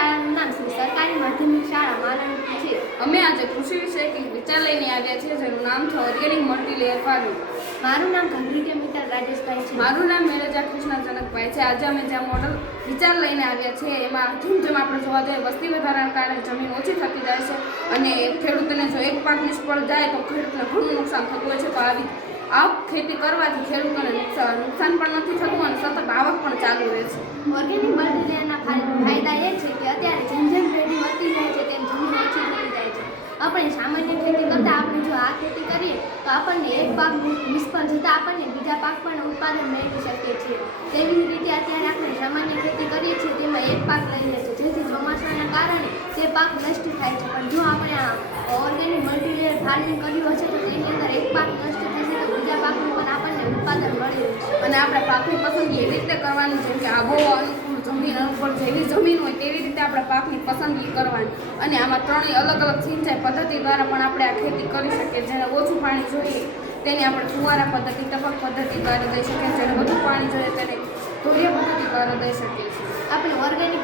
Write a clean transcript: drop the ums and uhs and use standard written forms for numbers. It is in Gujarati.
શાળાનું નામ શ્રી સરકારી માધ્યમિક શાળા માલણપુર છે. અમે આજે કૃષિ વિષય એક વિચાર લઈને આવ્યા છીએ જેનું નામ છે ઓર્ગેનિક મલ્ટીલેયર ફાર્મિંગ. મારું નામ ઘાઘરી મીટર રાજેશભાઈ છે. મારું નામ મેરેજા કૃષ્ણજનકભાઈ છે. આજે અમે જે મોડલ વિચાર લઈને આવ્યા છીએ એમાં જેમ આપણે જોવા જઈએ વસ્તી વધારાના કારણે જમીન ઓછી થતી જાય છે અને ખેડૂતોને જો એક પાક નિષ્ફળ જાય તો ખેડૂતને ઘણું નુકસાન થતું હોય છે. તો આ ખેતી કરવાથી ખેડૂતોને નુકસાન પણ નથી થતું અને સતત આવક પણ ચાલુ રહે છે. ઓર્ગેનિક મલ્ટીલેયરના ફાયદા એ છે કે અત્યારે જેમ જેમ પેઢી વધતી જાય છે તેમ જમીન ઓછી થતી જાય છે. આપણે સામાન્ય ખેતી કરતાં આપણે જો આ ખેતી કરીએ તો આપણને એક પાક નિષ્ફળ જતાં આપણને બીજા પાક પણ ઉત્પાદન મેળવી શકીએ છીએ. તેવી જ રીતે અત્યારે આપણે સામાન્ય ખેતી કરીએ છીએ તેમાં એક પાક લઈએ છીએ જેથી ચોમાસાના કારણે તે પાક નષ્ટ થાય છે. પણ જો આપણે આ ઓર્ગેનિક મલ્ટીલેયર ફાર્મિંગ કર્યું હશે તો તેની અંદર એક પાક નષ્ટ થશે તો બીજા પાકનું પણ આપણને ઉત્પાદન મળી રહેશે. અને આપણે પાકની પસંદગી એવી રીતે કરવાની જેમ કે આબોહવા અનુકૂળ જમીન અનુકૂળ જેવી જમીન હોય તેવી રીતે આપણે પાકની પસંદગી કરવાની. અને આમાં ત્રણેય અલગ અલગ સિંચાઈ પદ્ધતિ દ્વારા પણ આપણે આ ખેતી કરી શકીએ. જેને ઓછું પાણી જોઈએ તેની આપણે ફુવારા પદ્ધતિ ટપક પદ્ધતિ દ્વારા દઈ શકીએ. જેને વધુ પાણી જોઈએ તેને ધોરિયા પદ્ધતિ દ્વારા દઈ શકીએ છીએ. આપણે ઓર્ગેનિક